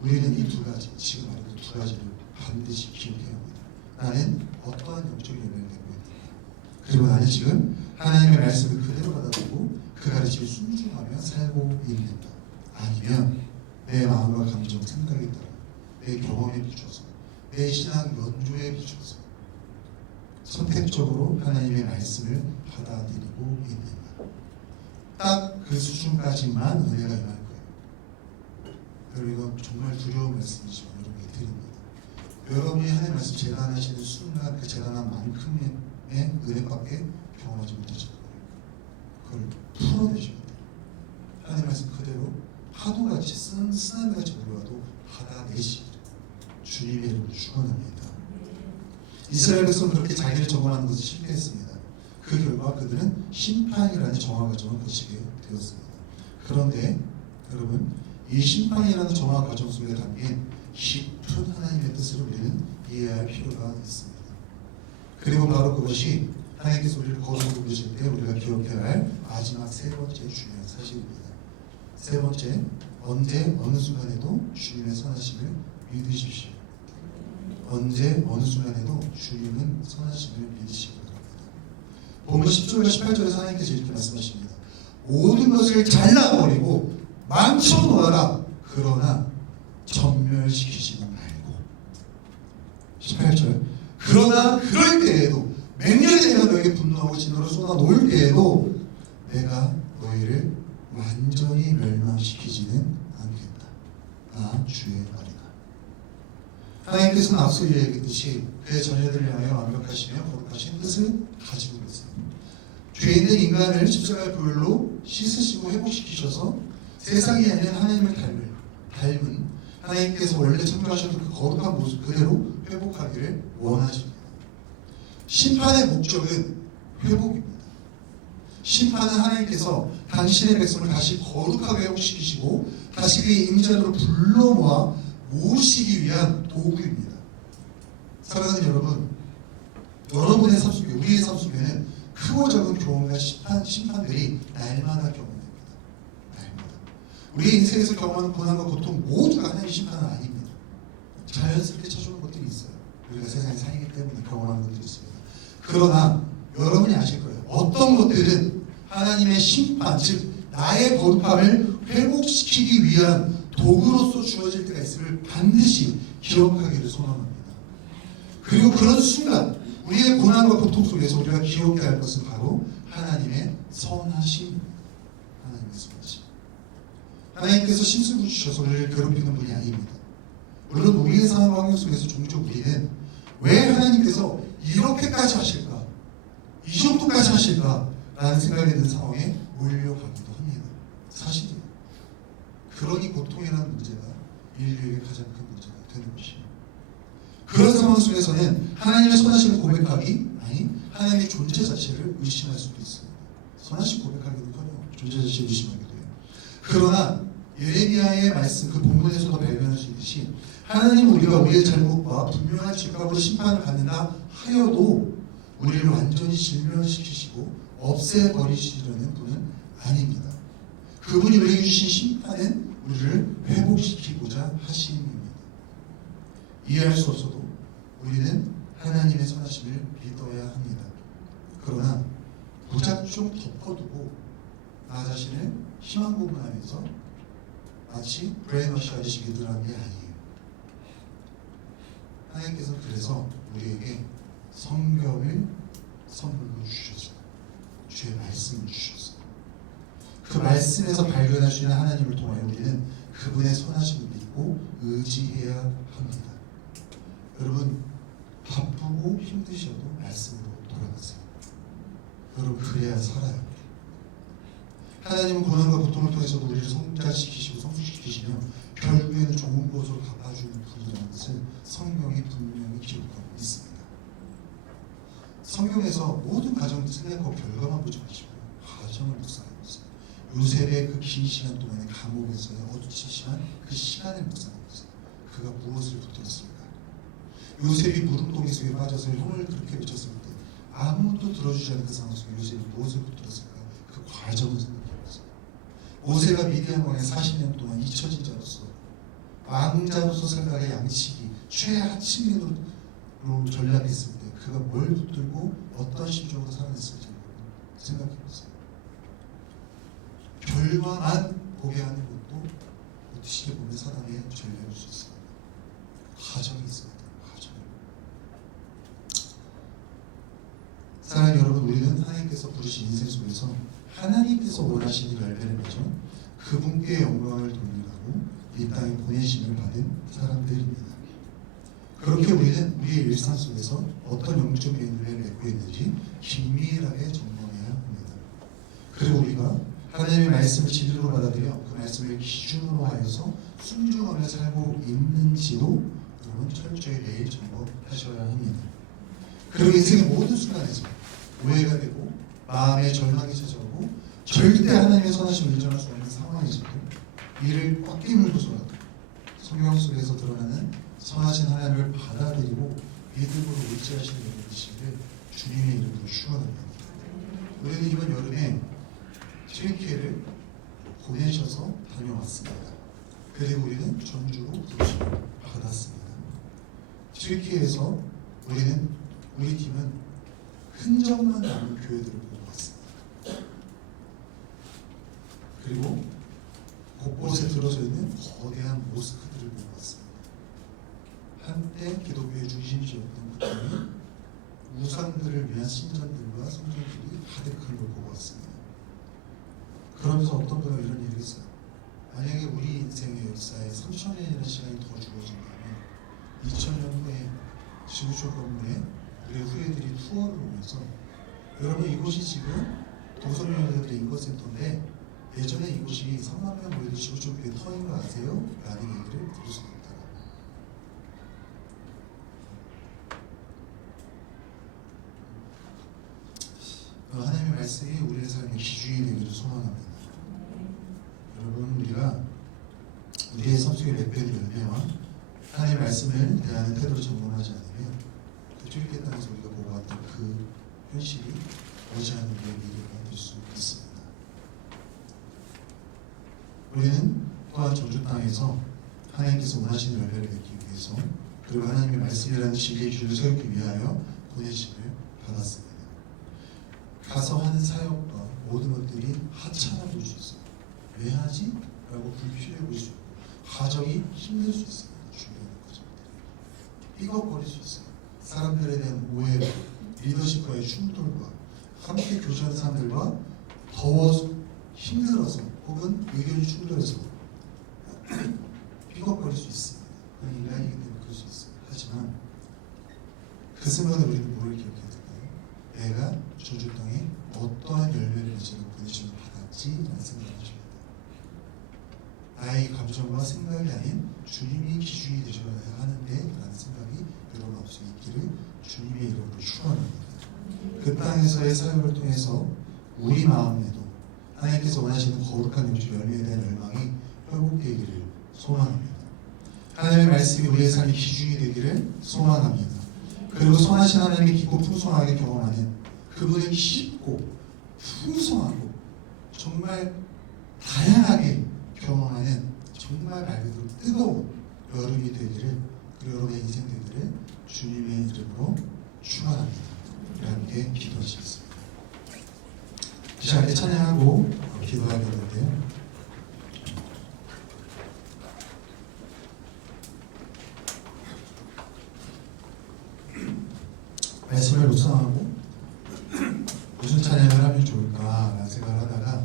우리는 이 두 가지, 지금 말한 두 가지를 반드시 기억해야 합니다. 나는 어떠한 영적인 열매를 내고 있는가, 그리고 나는 지금 하나님의 말씀을 그대로 받아들이고 그 가르침에 순종하며 살고 있는가, 아니면 내 마음과 감정, 생각에 따라 내 경험에 비춰서, 내 신앙 연조에 비춰서 선택적으로 하나님의 말씀을 받아들이고 있는가. 딱 그 수준까지만 은혜가 임할 거예요. 여러분, 이건 정말 두려운 말씀이지만 여러분에게 드립니다. 여러분이 하나님의 말씀 재단하시는 순간 그 재단한 만큼의 은혜밖에 경험하지 못하실 거예요. 그걸 풀어내셔야 돼요. 하나님의 말씀 그대로 파도같이 쓰나미같이 몰려와도 받아내시기를 주님의 이름으로 축원합니다. 이스라엘 백성은 그렇게 자기를 적응하는 것을 실패했습니다. 그 결과 그들은 심판이라는 정화 과정을 거치게 되었습니다. 그런데 여러분, 이 심판이라는 정화 과정 속에 담긴 깊은 하나님의 뜻을 우리는 이해할 필요가 있습니다. 그리고 바로 그것이 하나님께서 우리를 거룩으로 부르실 때 우리가 기억해야 할 마지막 세 번째 중요한 사실입니다. 세 번째, 언제 어느 순간에도 주님의 선하심을 믿으십시오. 언제 어느 순간에도 주님은 선하심을 믿으시기 바랍니다. 본문 10절과 18절에서 하나님께서 이렇게 말씀하십니다. 모든 것을 잘라버리고 망쳐놓아라. 그러나 전멸시키지는 말고. 18절, 그러나 그럴 때에도 맹렬히 내가 너에게 분노하고 진노를 쏟아놓을 때에도 내가 너희를 완전히 멸망시키지는 않겠다. 나 주의 말이다. 하나님께서는 앞서 이야기했듯이 그의 자녀들을 향하여 완벽하시며 거룩하신 뜻을 가지고 계세요. 죄 있는 인간을 십자가의 보혈로 씻으시고 회복시키셔서 세상이 아닌 하나님을 닮은 하나님께서 원래 창조하셨던 그 거룩한 모습 그대로 회복하기를 원하십니다. 심판의 목적은 회복입니다. 심판은 하나님께서 당신의 백성을 다시 거룩하게 회복시키시고 다시 그의 임자로 불러 모아 모으시기 위한 도구입니다. 사랑하는 여러분, 여러분의 삶 속에, 우리의 삶 속에는 크고 작은 교훈과 심판들이 날마다 경험돼요. 우리의 인생에서 경험하는 고난과 고통 모두가 하나님의 심판은 아닙니다. 자연스럽게 찾아오는 것들이 있어요. 우리가 세상에 살기 때문에 경험하는 것들이 있습니다. 그러나 여러분이 아실 거예요. 어떤 것들은 하나님의 심판, 즉 나의 거룩함을 회복시키기 위한 도구로서 주어질 때가 있음을 반드시 기억하기를 소망합니다. 그리고 그런 순간 우리의 고난과 고통 속에서 우리가 기억해야 할 것은 바로 하나님의 선하심, 하나님의 선하심. 하나님께서 심술을 주셔서 우리를 괴롭히는 분이 아닙니다. 물론 우리의 상황 환경 속에서 종종 우리는 왜 하나님께서 이렇게까지 하실까? 이 정도까지 하실까? 라는 생각이 드는 상황에 몰려가기도 합니다. 사실이에요. 그러니 고통이라는 문제가 인류에게 가장 큰 문제가 되는 것이에요. 그런 상황 속에서는 하나님의 선하심을 고백하기, 아니 하나님의 존재 자체를 의심할 수도 있습니다. 선하심 고백하기는커녕 존재 자체를 의심하기도 해요. 그러나 예레미야의 말씀, 그 본문에서도 발견할 수 있듯이 하나님은 우리가 우리의 잘못과 분명한 죄값으로 심판을 받는다 하여도 우리를 완전히 질면시키시고 없애버리시려는 분은 아닙니다. 그분이 우리에게 주신 심판은 우리를 회복시키고자 하심입니다. 이해할 수 없어도 우리는 하나님의 선하심을 믿어야 합니다. 그러나 무작정 덮어두고 나 자신을 희망 고문하면서 마치 브레인워시 하듯이 믿으라는 게 아니에요. 하나님께서는 그래서 우리에게 성경을 선물로 주셨어요. 주의 말씀을 주셨어요. 그 말씀에서 발견할 수 있는 하나님을 통하여 우리는 그분의 선하심을 믿고 의지해야 합니다. 여러분 바쁘고 힘드셔도 말씀으로 돌아가세요. 여러분 그래야 살아요. 하나님은 고난과 고통을 통해서도 우리를 성장시키시고 성숙시키시며 결국에는 좋은 것으로 갚아주는 분이라는 것을 성경이 분명히 기록하고 있습니다. 성경에서 모든 가정을 생각하고 결과만 보지 마시고요. 가정을 묵상해보세요. 요셉의 그 긴 시간 동안에 감옥에서의 어두침침한 그 시간을 묵상해보세요. 그가 무엇을 붙들었을까? 요셉이 무릉도기 속에 빠져서 형을 그렇게 외쳤을 때 아무도 들어주지 않는 그 상황 속에 요셉이 무엇을 붙들었을까? 그 과정을 생각해보세요. 모세가 미디안 왕에 40년 동안 잊혀진 자로서 왕자로서 살다가 양식이 최하층으로 전락했을 때 그가 뭘 붙들고 어떤 심정으로 살아냈을지 생각해보세요. 결과만 보게 하는 것도 어떻게 보면 사람의 전략일 수 있습니다. 과정이 있습니다. 과정. 사랑하는 여러분, 우리는 하나님께서 부르신 인생 속에서 하나님께서 원하시는 열매를 맺어 그분께 영광을 돌리라고 이 땅에 보내심을 받은 사람들입니다. 그렇게 우리는 우리의 일상 속에서 어떤 영적 열매를 맺고 있는지 긴밀하게 점검해야 합니다. 그리고 우리가 하나님의 말씀을 진리로 받아들여 그 말씀을 기준으로 하여서 순종하며 살고 있는지도 여러분 철저히 매일 점검하셔야 합니다. 그리고 인생의 모든 순간에서 오해가 되고 마음의 절망이 찾아오고 절대 하나님의 선하심을 인정할 수 없는 상황에서도 이를 꽉 깨물고서라도 성경 속에서 드러나는 선하신 하나님을 받아들이고 믿음으로 의지하시는 여러분이시기를 주님의 이름으로 축원합니다. 우리는 이번 여름에 튀르키예를 보내셔서 다녀왔습니다. 그리고 우리는 전주로 부르심을 받았습니다. 튀르키예에서 우리 팀은 흔적만 남은 교회들을 보고 왔습니다. 그리고 곳곳에 들어서 있는 거대한 모스크들을 보고 왔습니다. 한때 기독교의 중심지였던 그 땅이 우상들을 위한 신전들과 성전들이 가득한 걸 보고 왔습니다. 그러면서 어떤 분은 이런 얘기를 했어요. 만약에 우리 인생의 역사에 3000년이라는 시간이 더 주어진다면 2000년 후에 지구촌 건물에 우리 후예들이 투어를 오면서 여러분 이곳이 지금 동성연애자들의 인권센터인데 예전에 이곳이 3만 명 모여도 지구촌 교회 터인 거 아세요? 라는 얘기를 들을 수가 있더라고요. 하나님의 말씀이 우리의 삶의 기준이 되기를 소망합니다. 여러분 우리가 우리의 삶 속에 맺는 열매와 하나님의 말씀을 대하는 태도를 점검하지 않으면 그 튀르키예 땅에서 우리가 보고 왔던 그 현실이 머지않은 우리의 미래가 될 수 있습니다. 우리는 또한 저주 땅에서 하나님께서 원하시는 열매를 맺기 위해서 그리고 하나님의 말씀이라는 진리의 길을 세우기 위하여 보내심을 받았습니다. 가서 하는 사역과 모든 것들이 하찮아 보일 수 있어요. 왜 하지? 라고 불필요해 보일 수 있고 가정이 힘들 수 있습니다. 중요한 과정들이 삐걱거릴 수 있어요. 사람들에 대한 오해와 리더십과의 충돌과 함께 교제하는 사람들과 더워서 힘들어서 혹은 의견이 충돌해서 삐걱거릴 수 있습니다. 그건 인간이기 때문에 그럴 수 있어요. 하지만 그 순간에 우리는 뭐를 기억해야 될까요? 내가 저주 땅에 어떠한 열매를 맺으며 보내심을 받았지? 라는 생각을 하셔야 돼요. 나의 감정과 생각이 아닌 주님이 기준이 되셔야 하는데 라는 생각이 여러분 마음속에 있기를 주님의 이름으로 축원합니다. 그 땅에서의 사역을 통해서 우리 마음에도 하나님께서 원하시는 거룩한 영적 열매에 대한 열망이 회복되기를 소망합니다. 하나님의 말씀이 우리의 삶의 기준이 되기를 소망합니다. 그리고 선하신 하나님의 깊고 풍성하게 경험하는 그분의 깊고 풍성하고 정말 다양하게 경험하는 정말 말 그대로 뜨거운 여름이 되기를 그리고 여러분의 인생 되기를 주님의 이름으로 축원합니다. 우리 함께 기도하시겠습니다. 이 시간에 찬양하고 기도하겠는데요. 말씀을 묵상하고 무슨 찬양을 하면 좋을까라는 생각을 하다가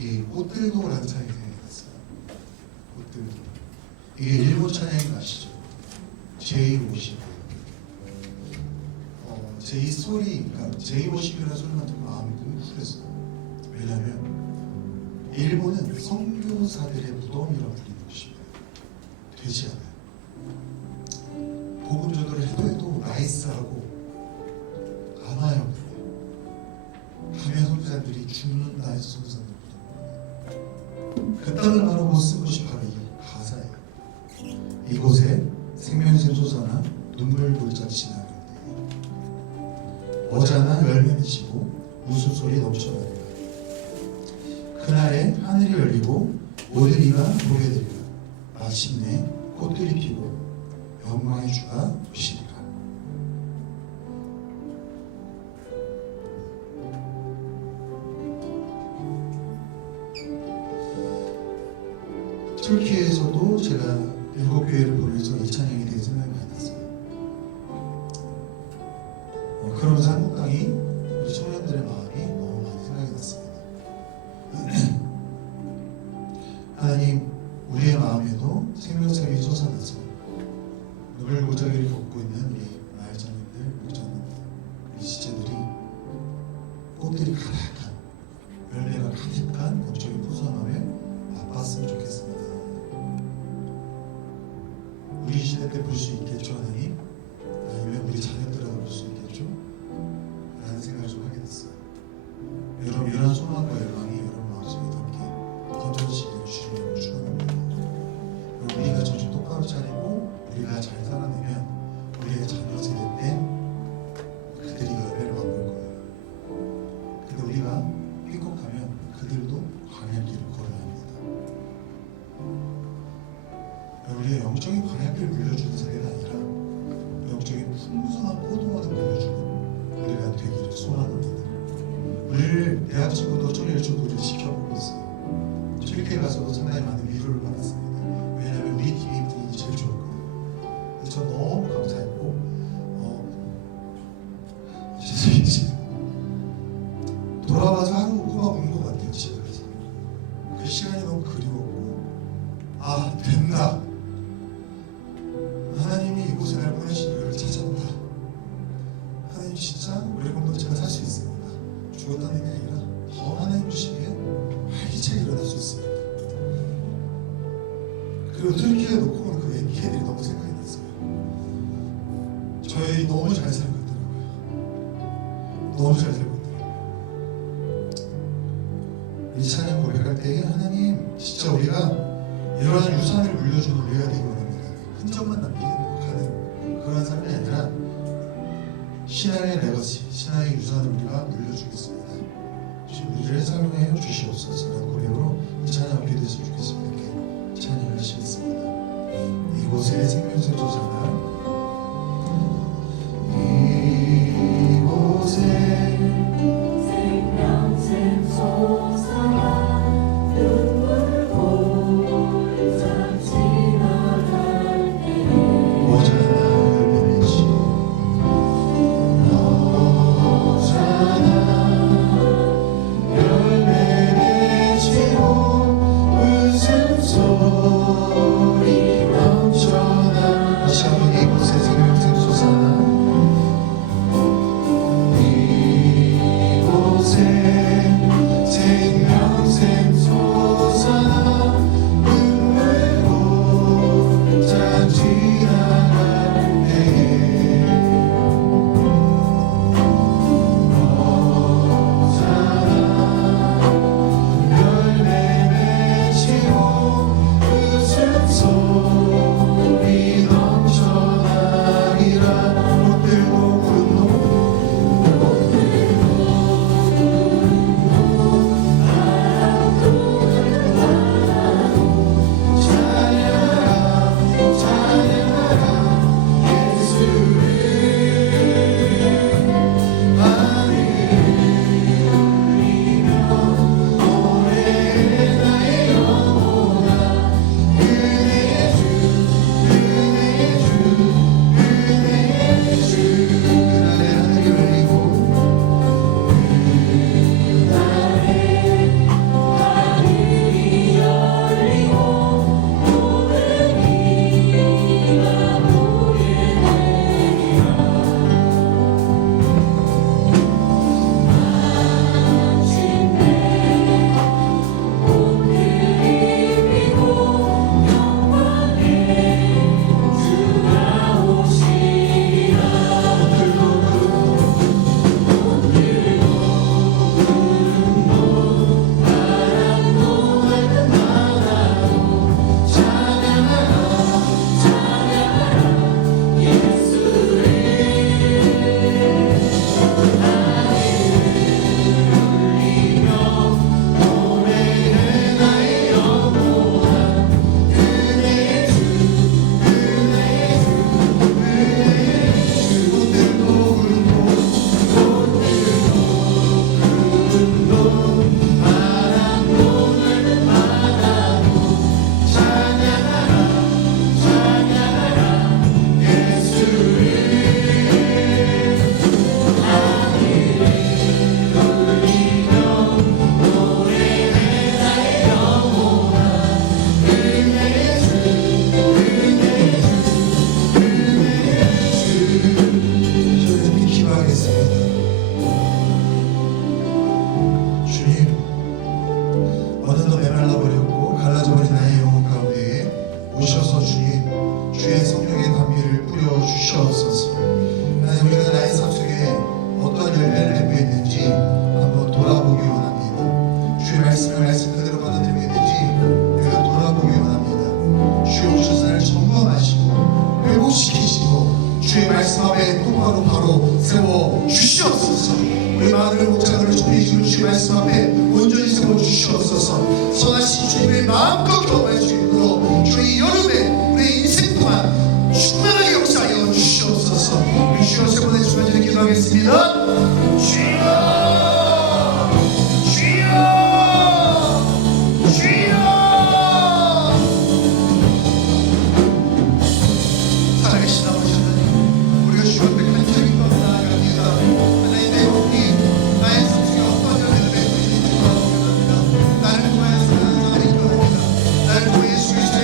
이 꽃들도라는 찬양이 생각났어요. 꽃들도. 이게 일본 찬양인 거 아시죠? J50. J-스토리, 그러니까 J50이라는 소리만 듣고 마음이 뭉클했어요. 왜냐하면 일본은 선교사들의 무덤이라고 불리는 곳입니다. 되지 않아요. 복음 전도를 해도 나이스하고 안 와요. 가면 선교사들이 죽는다 해서 선교사들 무덤. 그 땅을 바라보고 쓴 것이 바로 이 가사예요. 이곳에 생명샘 솟아나 눈물 돌짝 지나는데 어자나 열매 맺히고 웃음소리 넘쳐나리라. 그날에 하늘이 열리고 모든 이가 보게 되리라. 마침내 꽃들이 피고 영광의 주가 오시리라. 터키에서도 제가 7교회를 보면서 이 찬양에 대해 생각이 많이 났어요. 그러면서 한국 땅이 우리 청년들의 마음이 너무 많이 생각이 났습니다. 하나님, 우리의 마음에도 생명샘이 솟아나서 눈물 고자기를 겪고 있는 우리 마을자님들, 목자님들, 우리 지체들이 꽃들이 가득한, 열매가 가득한 영적인 풍성함을 맛봤으면 좋겠습니다. 우리 시대 때 볼 수 있겠죠, 하나님? 아니면 우리 자녀들하고 볼 수 있겠죠? 라는 생각을 좀 하게 됐어요. 여러분, 이런 소망과 열망이 여러분 마음속에 닿게 던져지기를 주님으로 축원합니다. 우리가 정신 똑바로 차리고 우리가 잘 살아내면 우리의 자녀 세대 때 그들이 열매를 맛볼 거예요. 근데 우리가 삐걱하면 그들도 광야길을 걸어야 합니다. 우리의 영적인 광야길을 물려주는 세대가 아니라 영적인 풍성한 포도원을 물려주는 우리가 되기를 소망합니다. 우리를 대학 친구도 청일 친구들이 지켜보고 있어요. 저렇게 가서도 상당히 많은 위로를 받았습니다. 왜냐하면 우리 팀이 분위기 제일 좋았거든요. 그래서 저 너무 감사했고 죄송해요. 돌아와서 하루 꼬박 온 것 같아요. 집에 가서 그 시간이 너무 그리웠고 아 된다. 하나님이 이곳에 날 보내신 이유를 찾았다. 하나님 진짜 우리 공동체가 살 수 있습니다. 죽었다는 게 아니라 더 하나님 주시기에 활기차게 일어날 수 있습니다. 그리고 터키에 놓고 온 그 애기들이 너무 생각이 났어요. 저희 너무 잘 살고 있더라고요. 너무 잘 살고 있더라고요. 이 찬양 고백할 때 하나님 진짜 우리가 이러한 유산을 물려주는 우리가 되기 원합니다. 흔적만 남기고 가는 그런 삶이 아니라 신앙의 레거시, 신앙의 유산을 우리가 물려주겠습니다. 우리를 사용하여 주시옵소서라는 고백으로 찬양 기도했으면 좋겠습니다. 이렇게 찬양을 하시겠습니다. 이곳에 생명샘 솟아나 이곳에 생명샘 솟아나 눈물 골짜 지나갈 때에 열매 맺히고 웃음소리 넘쳐나 다시 한번 이곳에 생명샘 솟아나 이곳에 생명샘 솟아나 눈물 골짜 지나갈 때에 열매 맺히고 웃음소리 넘쳐나리라 꽃들고 구름도 찬양하라 찬양하라 예수를 하늘이며 노래해 나의 영혼아 은혜의 주 은혜의 주 은혜의 주 그날의 하늘이 열리고 그날에 하늘이 열리고 모든 이가 보게 되리라 마침내 옷을 입히고 영광의 주가 오시리라 바람도 맑은 바다도 찬양하라 찬양하라 예수를 울리며 노래해 나의 영혼아 은혜의 주 은혜의 주 은혜의 주 꽃들고 구름도 바람도 맑은 바다도 찬양하라 찬양하라 예수를 하늘을 울리며 노래해 나의 영혼아 은혜의 주 은혜의 주 은혜의 주 저희는 함께 기도하겠습니다. 주님, 어느덧 메말라 버렸고 갈라져 버린 나의 영혼 가운데에 오셔서 주님, 주의 성령의 감미를 뿌려 주시옵소서. 하나님, 우리가 나의 삶 속에 어떤 열매를 맺고 있는지 한번 돌아보기 원합니다. 주의 말씀 그대로 받아들이고 있는지 우리가 돌아보기 원합니다. 주의 오셔서 나를 점검하시고 회복시키시고 주의 말씀 앞에 똑바로 바로 세워 주시옵소서. 우리 마음을 목장으로 준비해주는 주의 말씀 앞에 온전히 세워 주시옵소서. 선하신 주님의 마음껏 경험할 수 있도록 주의 여름에 우리 인생 동안 충만하게 역사하여 주시옵소서. 우리 주여 세 번의 주간절에 기도하겠습니다. 주여 주여 주여 살아계신 아버지 하나님, 우리가 주 앞에 간절히 나아갑니다. 하나님, 내 몸이 나의 삶 속에 어떤 열매를 맺고 있는지 돌아보게 합니다. 나를 통하여 사랑하는 하나님 기도합니다. 나를 통해 예수 그리스도의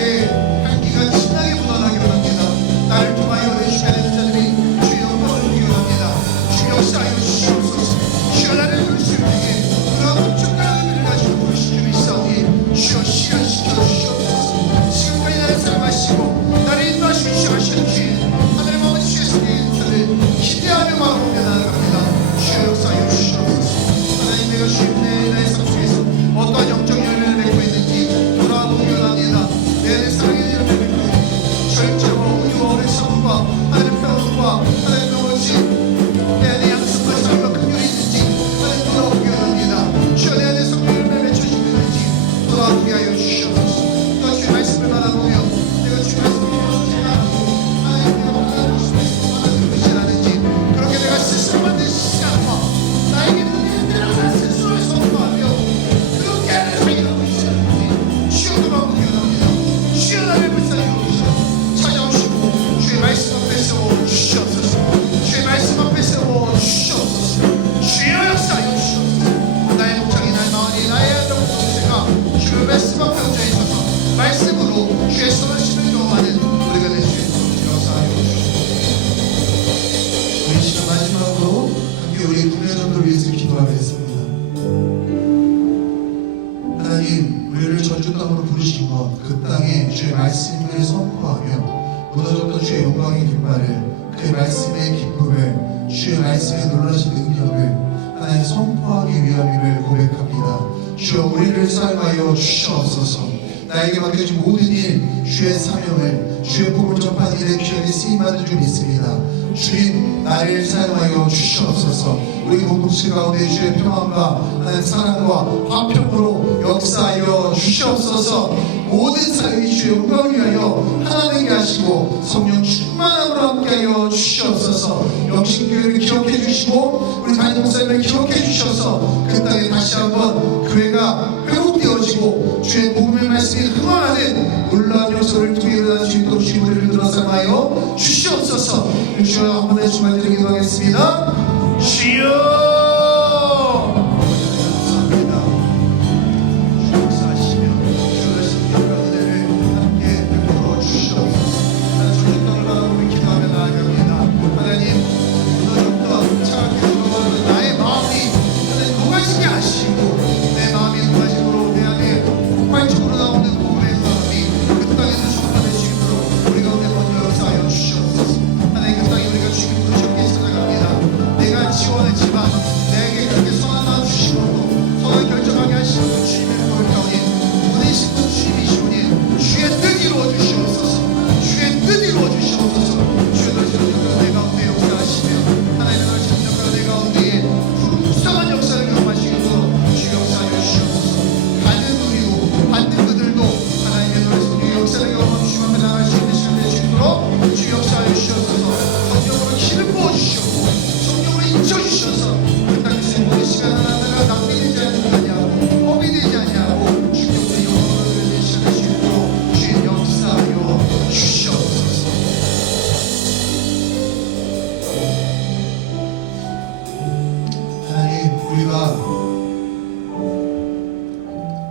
말씀을 선포하며 무너졌던 주의 영광의 깃발을, 그의 말씀의 기쁨을, 주의 말씀의 놀라신 능력을 하나님 선포하기 위함임을 고백합니다. 주여 우리를 사용하여 주시옵소서. 나에게 맡겨진 모든 일, 주의 사명을, 주의 복음을 전파하는 일에 귀하게 쓰임받는 줄 믿습니다. 주님, 나를 사용하여 주시옵소서. 우리 공동체 가운데 주의 평안과 하나님 사랑과 화평으로 역사하여 주시옵소서. 모든 사역이 주의 영광을 위하여 하나 되게 하시고 성령 충만함으로 함께하여 주시옵소서. 영신교회를 기억해 주시고 우리 담임 목사님을 기억해 주셔서 그 땅에 다시 한번 교회가 회복되어지고 주의 복음의 말씀이 흥황하는 놀라운 역사를 통해 일어날 수 있도록 주의 우리를 들어삼아여 주시옵소서. 주여 한 번에 주만 드리기도 하겠습니다. 주여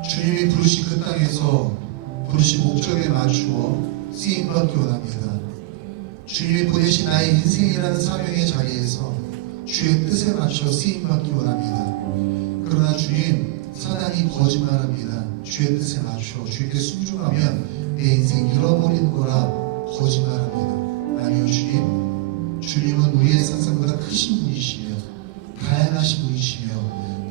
주님이 부르신 그 땅에서 부르신 목적에 맞추어 쓰임받기 원합니다. 주님이 보내신 나의 인생이라는 사명의 자리에서 주의 뜻에 맞춰 쓰임받기 원합니다. 그러나 주님, 사단이 거짓말합니다. 주의 뜻에 맞춰 주님께 순종하면 내 인생 잃어버리는 거라 거짓말합니다. 아니요, 주님은 우리의 상상보다 크신 분이시며 다양하신 분이시며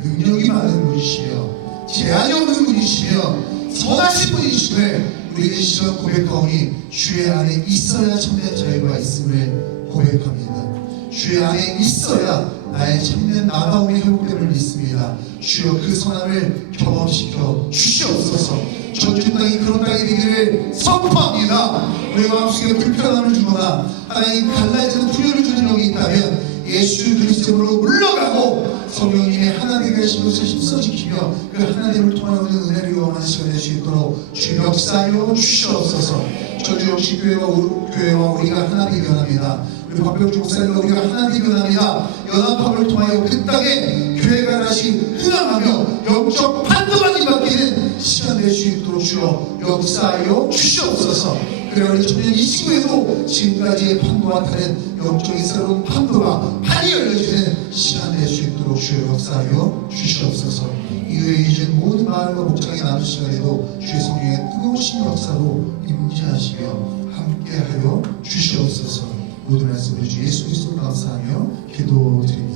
능력이 많은 분이시며 제한이 없는 분이시며 선하신 분이시되 우리에게 시간 고백하오니 주의 안에 있어야 참된 자유가 있음을 고백합니다. 주의 안에 있어야 나의 참된 나다움이 회복됨을 믿습니다. 주여 그 선함을 경험시켜 주시옵소서. 전주 땅이 그런 땅이 되기를 선포합니다. 우리 마음속에 불편함을 주거나 하나님 갈라지는 분열을 주는 영이 있다면 예수 그리스도로 물러가고 성령님의 하나님의 계신 것을 힘써 지키며 그 하나님을 통하여 오는 은혜를 경험하는 시간 될 수 있도록 주 역사하여 주시옵소서. 전주 영신교회와 우리가 하나 되기 원합니다. 우리 박병주 목사님과 우리가 하나 되기 원합니다. 연합함을 통하여 그 땅에 교회가 다시 흥황하며 영적 판도가 뒤바뀌는 시간 될 수 있도록 주여 역사하여 주시옵소서. 그래 우리 청년 이 친구에도 지금까지의 판도와 다른 영적인 새로운 판도가 판이 열려지는 시간 될 수 있도록 주여 역사하여 주시옵소서. 이후에 이제 모든 마음과 목장에 남은 시간에도 주의 성령의 뜨거우신 역사로 임재하시며 함께하여 주시옵소서. 모든 말씀을 주 예수 그리스도로 감사하며 기도드립니다.